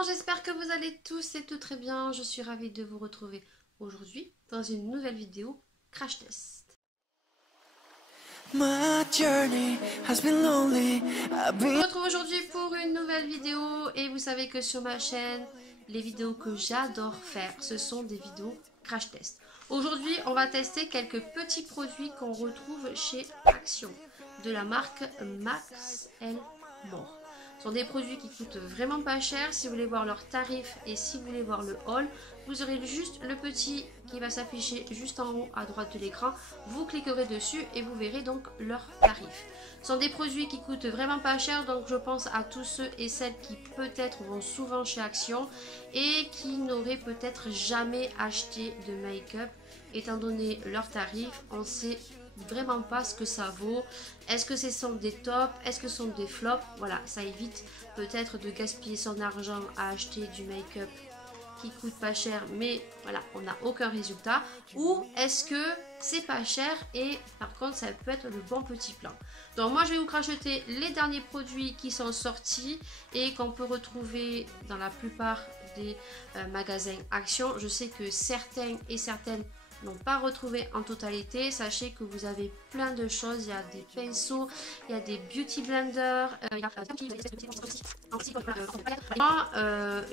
monde, j'espère que vous allez tous et tout très bien. Je suis ravie de vous retrouver aujourd'hui dans une nouvelle vidéo crash test. Je vous retrouve aujourd'hui pour une nouvelle vidéo et vous savez que sur ma chaîne, les vidéos que j'adore faire, ce sont des vidéos crash test. Aujourd'hui, on va tester quelques petits produits qu'on retrouve chez Action de la marque Max Elmore. Ce sont des produits qui coûtent vraiment pas cher. Si vous voulez voir leurs tarifs et si vous voulez voir le haul, vous aurez juste le petit qui va s'afficher juste en haut à droite de l'écran. Vous cliquerez dessus et vous verrez donc leurs tarifs. Ce sont des produits qui coûtent vraiment pas cher, donc je pense à tous ceux et celles qui peut-être vont souvent chez Action et qui n'auraient peut-être jamais acheté de make-up. Étant donné leurs tarifs, on sait vraiment pas ce que ça vaut. Est-ce que ce sont des tops, est-ce que ce sont des flops? Voilà, ça évite peut-être de gaspiller son argent à acheter du make-up qui coûte pas cher, mais voilà, on n'a aucun résultat. Ou est-ce que c'est pas cher et par contre ça peut être le bon petit plan? Donc moi je vais vous cracheter les derniers produits qui sont sortis et qu'on peut retrouver dans la plupart des magasins Action. Je sais que certains et certaines n'ont pas retrouvé en totalité. Sachez que vous avez plein de choses. Il y a des pinceaux, il y a des beauty blenders, moi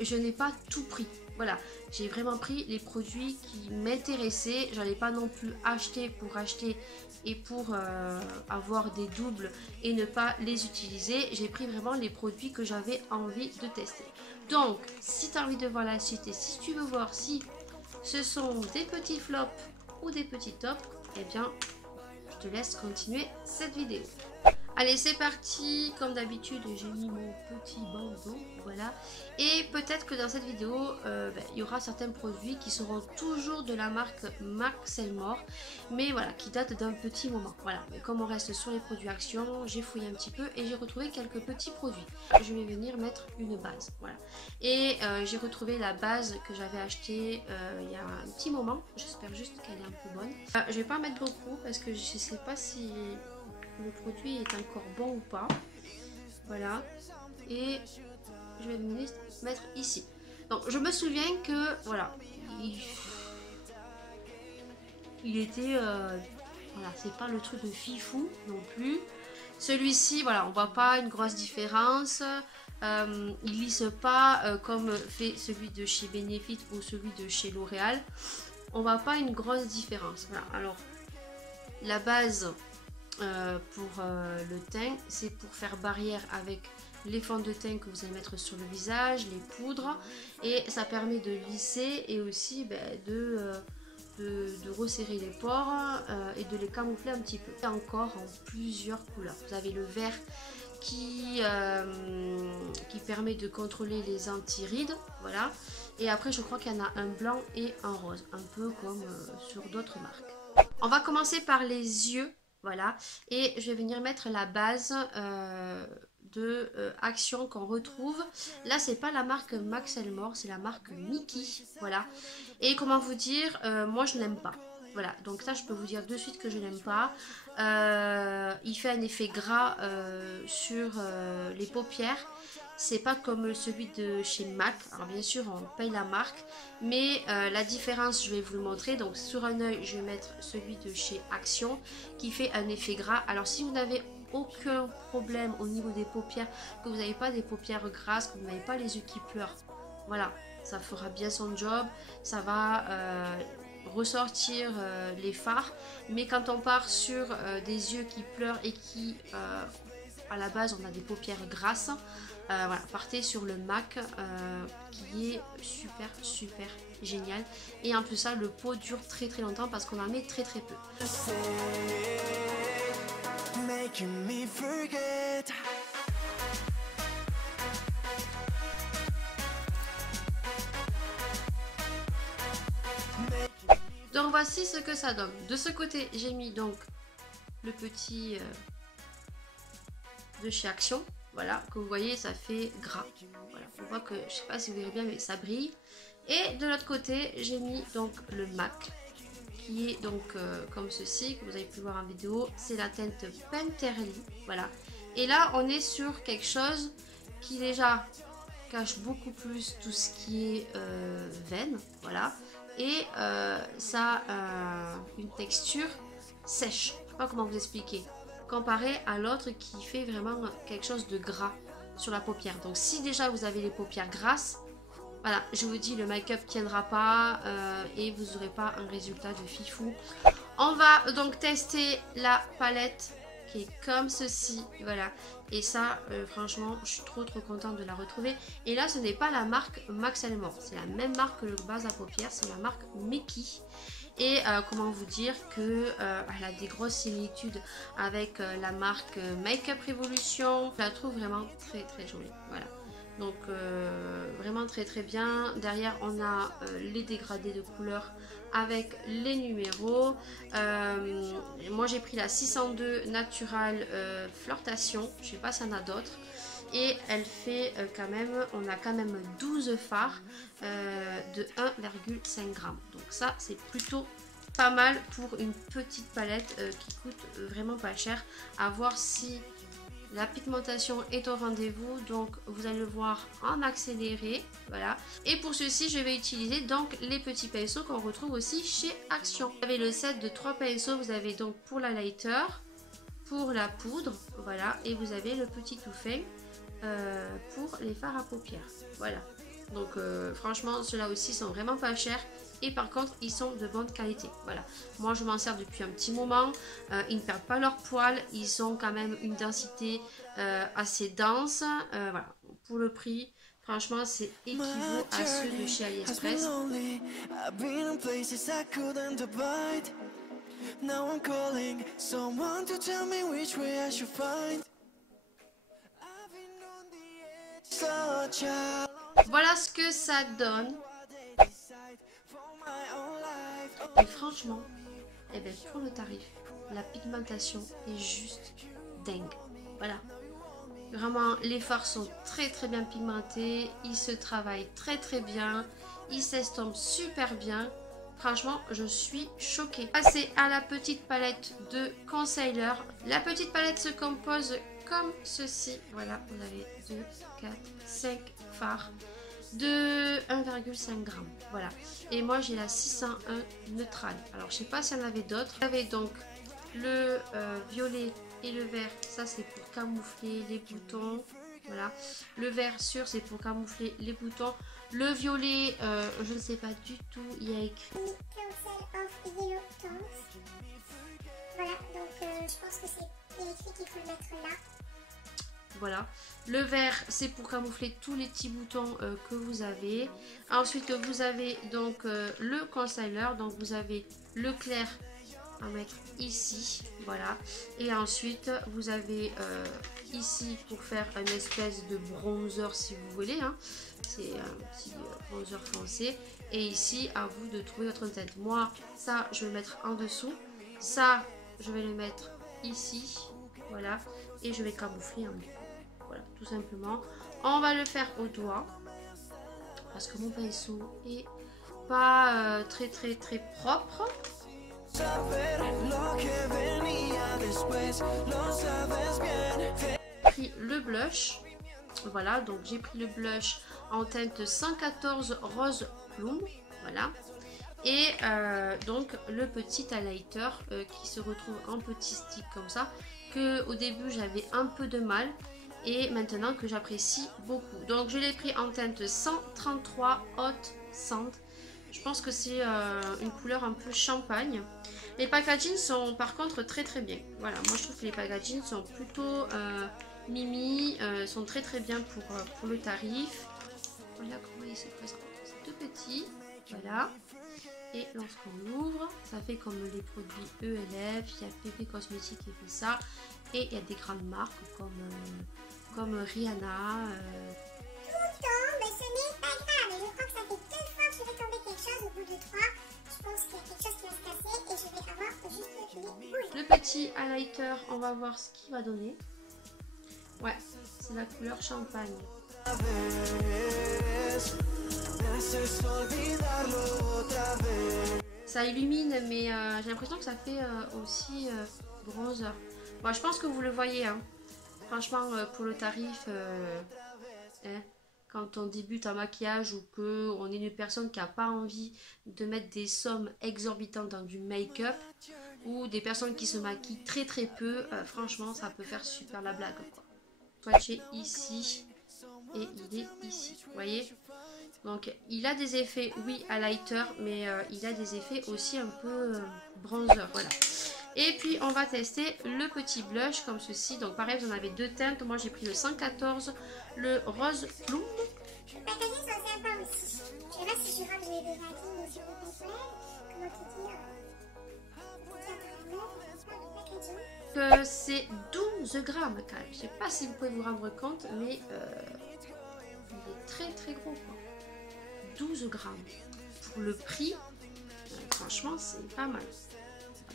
je n'ai pas tout pris. Voilà, j'ai vraiment pris les produits qui m'intéressaient. J'allais pas non plus acheter pour acheter et pour avoir des doubles et ne pas les utiliser. J'ai pris vraiment les produits que j'avais envie de tester. Donc si tu as envie de voir la suite et si tu veux voir si ce sont des petits flops ou des petits tops, eh bien, je te laisse continuer cette vidéo. Allez, c'est parti. Comme d'habitude, j'ai mis mon petit bandeau, voilà. Et peut-être que dans cette vidéo, il y aura certains produits qui seront toujours de la marque Max Elmore, mais voilà, qui datent d'un petit moment. Voilà, mais comme on reste sur les produits Action, j'ai fouillé un petit peu et j'ai retrouvé quelques petits produits. Je vais venir mettre une base, voilà. Et j'ai retrouvé la base que j'avais achetée il y a un petit moment. J'espère juste qu'elle est un peu bonne. Je vais pas mettre beaucoup parce que je sais pas si le produit est encore bon ou pas. Voilà, et je vais me mettre ici. Donc je me souviens que voilà, il était voilà, c'est pas le truc de fifou non plus. Celui-ci, voilà, on voit pas une grosse différence. Il lisse pas comme fait celui de chez Benefit ou celui de chez L'Oréal. On voit pas une grosse différence. Voilà, alors la base pour le teint, c'est pour faire barrière avec les fonds de teint que vous allez mettre sur le visage, les poudres, et ça permet de lisser et aussi de resserrer les pores et de les camoufler un petit peu. Et encore en plusieurs couleurs. Vous avez le vert qui permet de contrôler les anti-rides, voilà, et après je crois qu'il y en a un blanc et un rose, un peu comme sur d'autres marques. On va commencer par les yeux. Voilà, et je vais venir mettre la base de Action qu'on retrouve. Là, c'est pas la marque Max Elmore, c'est la marque Mickey. Voilà, et comment vous dire, moi je n'aime pas. Voilà, donc ça, je peux vous dire de suite que je n'aime pas. Il fait un effet gras sur les paupières. C'est pas comme celui de chez MAC. Alors bien sûr on paye la marque, mais la différence je vais vous le montrer. Donc sur un œil je vais mettre celui de chez Action qui fait un effet gras. Alors si vous n'avez aucun problème au niveau des paupières, que vous n'avez pas des paupières grasses, que vous n'avez pas les yeux qui pleurent, voilà, ça fera bien son job. Ça va ressortir les fards, mais quand on part sur des yeux qui pleurent et qui à la base on a des paupières grasses, voilà, partez sur le MAC qui est super génial, et en plus ça le pot dure très longtemps parce qu'on en met très peu. Donc voici ce que ça donne. De ce côté j'ai mis donc le petit de chez Action. Voilà, que vous voyez, ça fait gras. Voilà, on voit que, je sais pas si vous verrez bien, mais ça brille. Et de l'autre côté, j'ai mis donc le MAC, qui est donc comme ceci, que vous avez pu voir en vidéo. C'est la teinte Penterly, voilà. Et là, on est sur quelque chose qui déjà cache beaucoup plus tout ce qui est veine, voilà. Et ça a une texture sèche, je sais pas comment vous expliquer, comparé à l'autre qui fait vraiment quelque chose de gras sur la paupière. Donc si déjà vous avez les paupières grasses, voilà, je vous dis, le make-up tiendra pas et vous n'aurez pas un résultat de fifou. On va donc tester la palette qui est comme ceci, voilà. Et ça, franchement, je suis trop contente de la retrouver. Et là, ce n'est pas la marque Max Elmore, c'est la même marque que le base à paupières, c'est la marque Meki. Et comment vous dire que elle a des grosses similitudes avec la marque Makeup Revolution. Je la trouve vraiment très jolie, voilà. Donc vraiment très bien. Derrière on a les dégradés de couleurs avec les numéros. Moi j'ai pris la 602 Natural Flirtation. Je sais pas si y en a d'autres. Et elle fait quand même, on a quand même 12 fards de 1,5 g. Donc ça c'est plutôt pas mal pour une petite palette qui coûte vraiment pas cher. À voir si la pigmentation est au rendez-vous, donc vous allez le voir en accéléré, voilà. Et pour ceci, je vais utiliser donc les petits pinceaux qu'on retrouve aussi chez Action. Vous avez le set de 3 pinceaux, vous avez donc pour la lighter, pour la poudre, voilà, et vous avez le petit tout fin pour les fards à paupières, voilà. Donc franchement, ceux-là aussi sont vraiment pas chers. Et par contre, ils sont de bonne qualité. Voilà. Moi, je m'en sers depuis un petit moment. Ils ne perdent pas leur poil. Ils ont quand même une densité assez dense. Voilà. Pour le prix, franchement, c'est équivaut à ceux de chez AliExpress. Voilà ce que ça donne. Et franchement, eh ben, pour le tarif, la pigmentation est juste dingue. Voilà. Vraiment, les fards sont très bien pigmentés. Ils se travaillent très bien. Ils s'estompent super bien. Franchement, je suis choquée. Passer à la petite palette de concealer. La petite palette se compose comme ceci. Voilà, vous avez 2, 4, 5 fards de 1,5 g. Voilà. Et moi, j'ai la 601 neutrale. Alors, je sais pas s'il y en avait d'autres. Vous avez donc le violet et le vert. Ça, c'est pour camoufler les boutons. Voilà. Le vert sûr, c'est pour camoufler les boutons. Le violet, je ne sais pas du tout. Il y a écrit voilà, donc je pense que c'est écrit qu'il faut le mettre là. Voilà, le vert c'est pour camoufler tous les petits boutons que vous avez. Ensuite vous avez donc le concealer, donc vous avez le clair à mettre ici, voilà. Et ensuite vous avez ici pour faire une espèce de bronzer si vous voulez, hein. C'est un petit bronzer foncé. Et ici à vous de trouver votre teinte. Moi ça je vais le mettre en dessous, ça je vais le mettre ici, voilà. Et je vais camoufler en dessous. Voilà, tout simplement. On va le faire au doigt parce que mon pinceau est pas très propre. J'ai pris le blush. Voilà, donc j'ai pris le blush en teinte 114 rose plomb. Voilà. Et donc le petit highlighter qui se retrouve en petit stick comme ça, que au début j'avais un peu de mal. Et maintenant que j'apprécie beaucoup. Donc je l'ai pris en teinte 133 Hot Sand. Je pense que c'est une couleur un peu champagne. Les packaging sont par contre très bien. Voilà, moi je trouve que les packaging sont plutôt mimi. Sont très bien pour le tarif. Voilà comment il se présente. C'est tout petit. Voilà. Et lorsqu'on ouvre, ça fait comme les produits ELF. Il y a PP Cosmétiques qui fait ça. Et il y a des grandes marques comme Rihanna. Pourtant, mais ce n'est pas grave. Et je crois que ça fait 2 fois que je vais tomber quelque chose au bout de 3. Je pense qu'il y a quelque chose qui va se passer et je vais avoir juste les boules. Le petit highlighter, on va voir ce qu'il va donner. Ouais, c'est la couleur champagne. Ça illumine, mais j'ai l'impression que ça fait aussi bronzer. Bon, je pense que vous le voyez, hein. Franchement, pour le tarif, quand on débute un maquillage ou que on est une personne qui n'a pas envie de mettre des sommes exorbitantes dans du make-up, ou des personnes qui se maquillent très très peu, franchement ça peut faire super la blague quoi. Swatcher ici et il est ici, vous voyez. Donc il a des effets, oui, highlighter, mais il a des effets aussi un peu bronzer, voilà. Et puis on va tester le petit blush comme ceci. Donc pareil, vous en avez deux teintes. Moi j'ai pris le 114, le rose plume. Les packaging sont sympas aussi. Je sais pas si je rentre, je vais déjà dit, mais sur le papier, comment te dire, c'est 12 grammes quand même. Je sais pas si vous pouvez vous rendre compte, mais il est très très gros quoi. 12 grammes. Pour le prix, franchement c'est pas mal.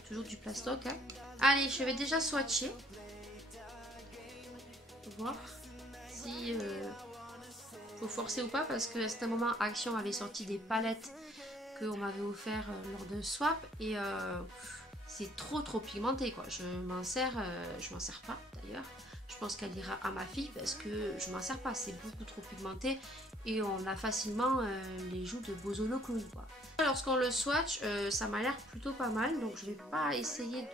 Toujours du plastoc. Hein. Allez, je vais déjà swatcher. Voir si faut forcer ou pas, parce que c'est un moment Action avait sorti des palettes qu'on m'avait offert lors de swap et c'est trop pigmenté quoi. Je m'en sers pas d'ailleurs. Je pense qu'elle ira à ma fille parce que je m'en sers pas, c'est beaucoup trop pigmenté et on a facilement les joues de Bozo le clown quoi. Lorsqu'on le swatch, ça m'a l'air plutôt pas mal, donc je vais pas essayer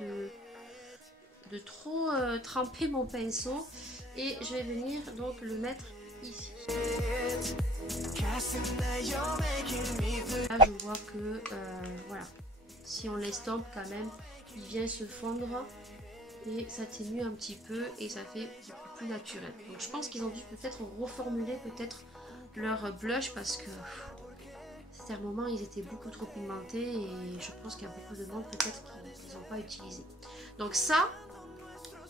de trop tremper mon pinceau et je vais venir donc le mettre ici. Là je vois que voilà, si on l'estompe quand même, il vient se fondre et s'atténue un petit peu et ça fait plus naturel. Donc je pense qu'ils ont dû peut-être reformuler peut-être leur blush parce que c'était un moment ils étaient beaucoup trop pigmentés et je pense qu'il y a beaucoup de monde peut-être qu'ils n'ont pas utilisé. Donc ça,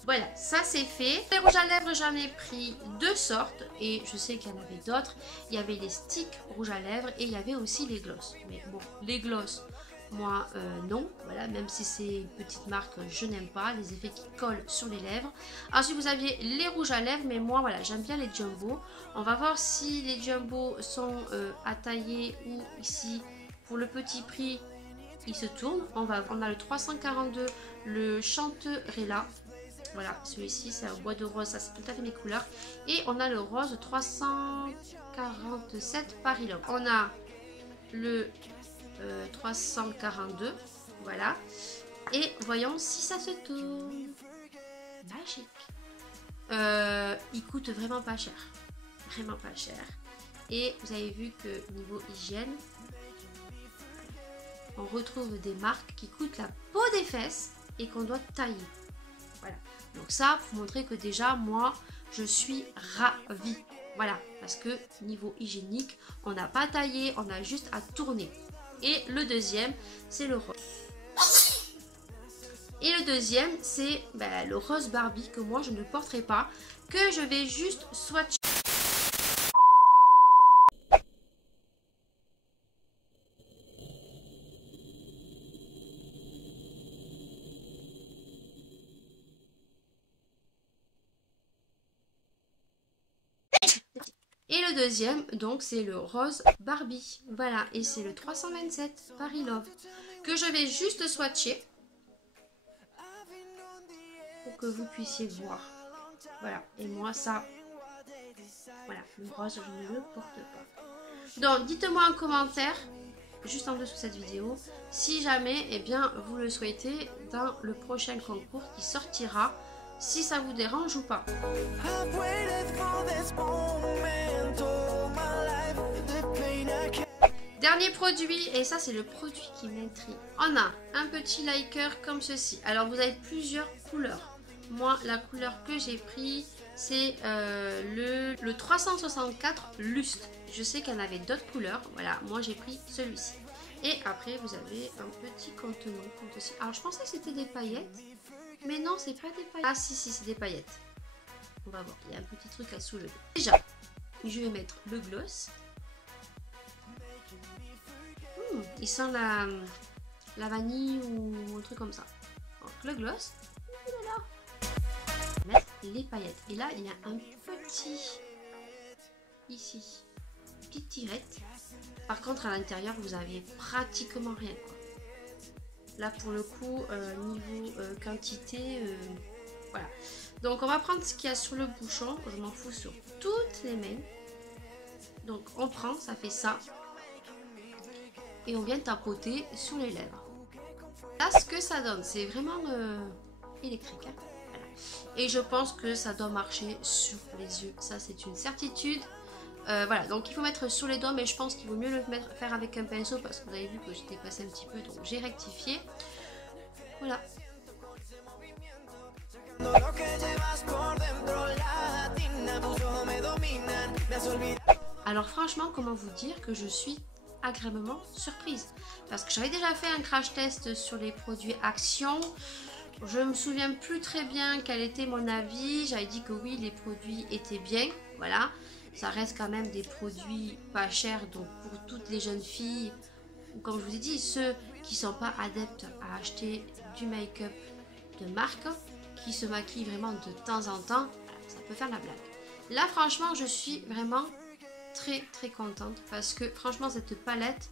voilà, ça c'est fait. Les rouges à lèvres, j'en ai pris deux sortes et je sais qu'il y en avait d'autres. Il y avait les sticks rouges à lèvres et il y avait aussi les gloss. Mais bon, les gloss, moi non, voilà, même si c'est une petite marque, je n'aime pas les effets qui collent sur les lèvres. Ensuite vous aviez les rouges à lèvres, mais moi voilà, j'aime bien les jumbo. On va voir si les jumbo sont à tailler ou ici pour le petit prix ils se tournent. On a le 342, le Chanterella. Voilà, celui-ci c'est un bois de rose, ça c'est tout à fait mes couleurs. Et on a le rose 347 Paris Love. On a le 342, voilà. Et voyons si ça se tourne. Magique. Il coûte vraiment pas cher. Vraiment pas cher. Et vous avez vu que niveau hygiène, on retrouve des marques qui coûtent la peau des fesses et qu'on doit tailler. Voilà. Donc ça, pour montrer que déjà, moi, je suis ravie. Voilà. Parce que niveau hygiénique, on n'a pas taillé, on a juste à tourner. Et le deuxième, c'est le rose. Et le deuxième, c'est le rose Barbie que moi, je ne porterai pas. Que je vais juste swatcher. Et le deuxième, donc, c'est le rose Barbie. Voilà, et c'est le 327 Paris Love. Que je vais juste swatcher. Pour que vous puissiez voir. Voilà, et moi, ça... Voilà, le rose, je ne le porte pas. Donc, dites-moi en commentaire, juste en dessous de cette vidéo, si jamais, eh bien, vous le souhaitez dans le prochain concours qui sortira, si ça vous dérange ou pas. Dernier produit, et ça c'est le produit qui m'intrigue. On a un petit liker comme ceci. Alors vous avez plusieurs couleurs. Moi la couleur que j'ai pris c'est le 364 Lustre. Je sais qu'il y en avait d'autres couleurs. Voilà, moi j'ai pris celui-ci. Et après vous avez un petit contenant comme ceci. Alors je pensais que c'était des paillettes. Mais non, c'est pas des paillettes. Ah si, c'est des paillettes. On va voir, il y a un petit truc à soulever. Déjà, je vais mettre le gloss. Il sent la vanille ou un truc comme ça. Donc le gloss. On va mettre les paillettes. Et là, il y a un petit... Ici. Petite tirette. Par contre, à l'intérieur, vous avez pratiquement rien, quoi. Là, pour le coup, niveau quantité, voilà. Donc, on va prendre ce qu'il y a sur le bouchon. Je m'en fous sur toutes les mains. Donc on prend, ça fait ça. Et on vient tapoter sur les lèvres. Là, ce que ça donne, c'est vraiment électrique. Hein, voilà. Et je pense que ça doit marcher sur les yeux. Ça, c'est une certitude. Voilà, donc il faut mettre sur les doigts, mais je pense qu'il vaut mieux le faire avec un pinceau parce que vous avez vu que j'étais passé un petit peu, donc j'ai rectifié. Voilà. Alors franchement, comment vous dire que je suis agréablement surprise, parce que j'avais déjà fait un crash test sur les produits Action. Je me souviens plus très bien quel était mon avis. J'avais dit que oui, les produits étaient bien, voilà. Ça reste quand même des produits pas chers, donc pour toutes les jeunes filles, ou comme je vous ai dit, ceux qui ne sont pas adeptes à acheter du make-up de marque, qui se maquillent vraiment de temps en temps, voilà, ça peut faire la blague. Là, franchement, je suis vraiment très contente parce que franchement, cette palette,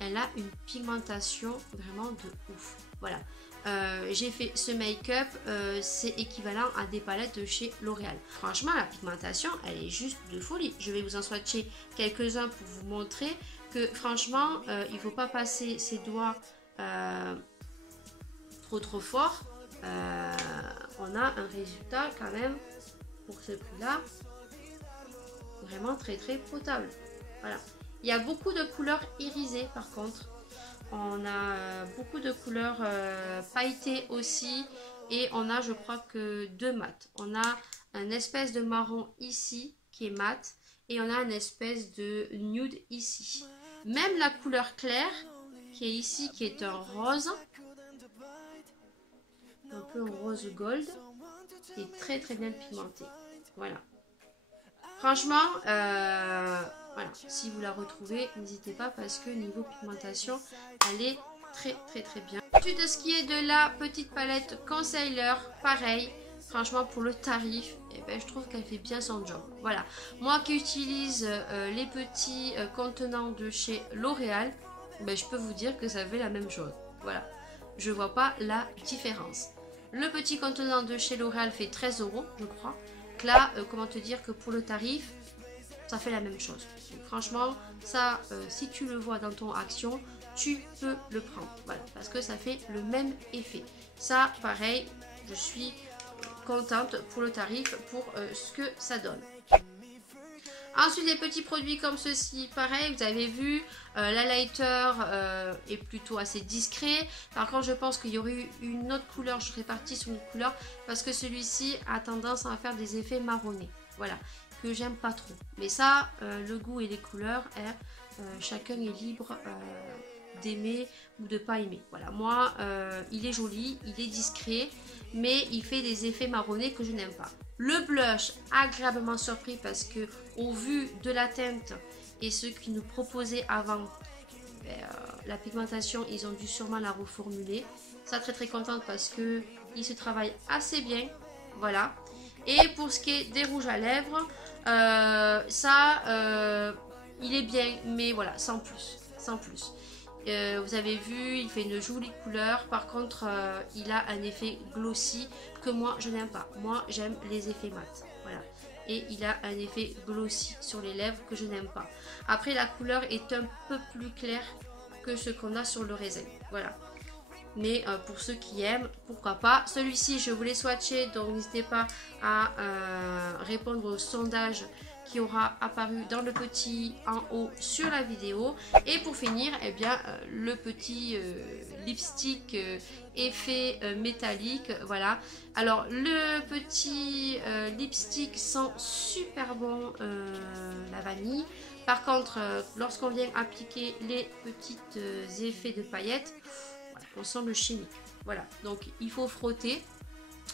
elle a une pigmentation vraiment de ouf. Voilà. J'ai fait ce make-up, c'est équivalent à des palettes de chez L'Oréal. Franchement, la pigmentation, elle est juste de folie. Je vais vous en swatcher quelques-uns pour vous montrer que franchement, il ne faut pas passer ses doigts trop fort. On a un résultat quand même pour ce prix-là vraiment très potable. Voilà. Il y a beaucoup de couleurs irisées par contre. On a beaucoup de couleurs pailletées aussi. Et on a, je crois que 2 mat. On a un espèce de marron ici qui est mat. Et on a une espèce de nude ici. Même la couleur claire qui est ici, qui est un rose. Un peu rose gold. Et très bien pigmenté. Voilà. Franchement, voilà, si vous la retrouvez, n'hésitez pas parce que niveau pigmentation, elle est très bien. Ensuite, de ce qui est de la petite palette Concealer, pareil, franchement pour le tarif, eh ben, je trouve qu'elle fait bien son job. Voilà, moi qui utilise les petits contenants de chez L'Oréal, ben, je peux vous dire que ça fait la même chose. Voilà, je vois pas la différence. Le petit contenant de chez L'Oréal fait 13 €, je crois. Là, comment te dire que pour le tarif, ça fait la même chose. Donc, franchement, ça, si tu le vois dans ton Action, tu peux le prendre. Voilà, parce que ça fait le même effet. Ça, pareil, je suis contente pour le tarif, pour ce que ça donne. Ensuite, des petits produits comme ceci, pareil, vous avez vu, la lighter est plutôt assez discret. Par contre, je pense qu'il y aurait eu une autre couleur, je serais partie sur une couleur, parce que celui-ci a tendance à faire des effets marronnés. Voilà, que j'aime pas trop. Mais ça, le goût et les couleurs, chacun est libre d'aimer ou de pas aimer. Voilà, moi, il est joli, il est discret, mais il fait des effets marronnés que je n'aime pas. Le blush, agréablement surpris parce que au vu de la teinte et ce qu'ils nous proposaient avant, la pigmentation, ils ont dû sûrement la reformuler. Ça, très contente parce que il se travaille assez bien. Voilà. Et pour ce qui est des rouges à lèvres, il est bien, mais voilà, sans plus. Sans plus. Vous avez vu, il fait une jolie couleur. Par contre, il a un effet glossy que moi, je n'aime pas. Moi, j'aime les effets mat. Voilà. Et il a un effet glossy sur les lèvres que je n'aime pas. Après, la couleur est un peu plus claire que ce qu'on a sur le raisin. Voilà. Mais pour ceux qui aiment, pourquoi pas. Celui-ci, je vous l'ai swatché, donc n'hésitez pas à répondre au sondage qui aura apparu dans le petit en haut sur la vidéo. Et pour finir, eh bien, le petit lipstick effet métallique. Voilà. Alors, le petit lipstick sent super bon la vanille. Par contre, lorsqu'on vient appliquer les petits effets de paillettes, voilà, on sent le chimique. Voilà, donc il faut frotter.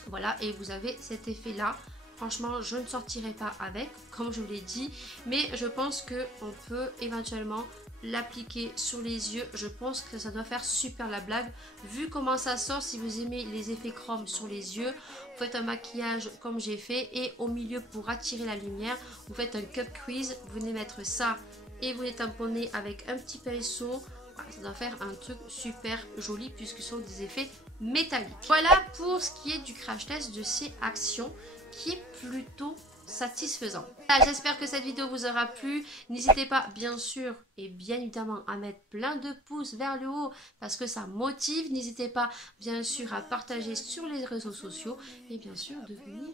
Voilà, et vous avez cet effet là. Franchement, je ne sortirai pas avec, comme je vous l'ai dit, mais je pense qu'on peut éventuellement l'appliquer sur les yeux. Je pense que ça doit faire super la blague. Vu comment ça sort, si vous aimez les effets chrome sur les yeux, vous faites un maquillage comme j'ai fait et au milieu pour attirer la lumière, vous faites un cup crease, vous venez mettre ça et vous les tamponnez avec un petit pinceau. Voilà, ça doit faire un truc super joli puisque ce sont des effets métalliques. Voilà pour ce qui est du crash test de ces actions, qui est plutôt satisfaisant. Voilà, j'espère que cette vidéo vous aura plu. N'hésitez pas bien sûr et bien évidemment à mettre plein de pouces vers le haut parce que ça motive. N'hésitez pas bien sûr à partager sur les réseaux sociaux et bien sûr de venir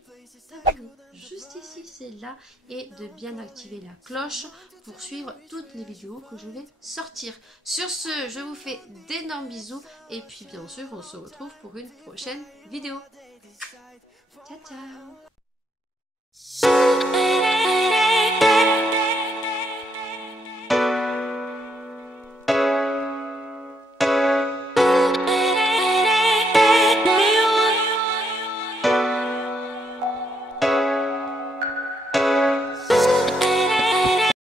t'abonner juste ici, c'est là, et de bien activer la cloche pour suivre toutes les vidéos que je vais sortir. Sur ce, je vous fais d'énormes bisous et puis bien sûr on se retrouve pour une prochaine vidéo. Ciao ciao.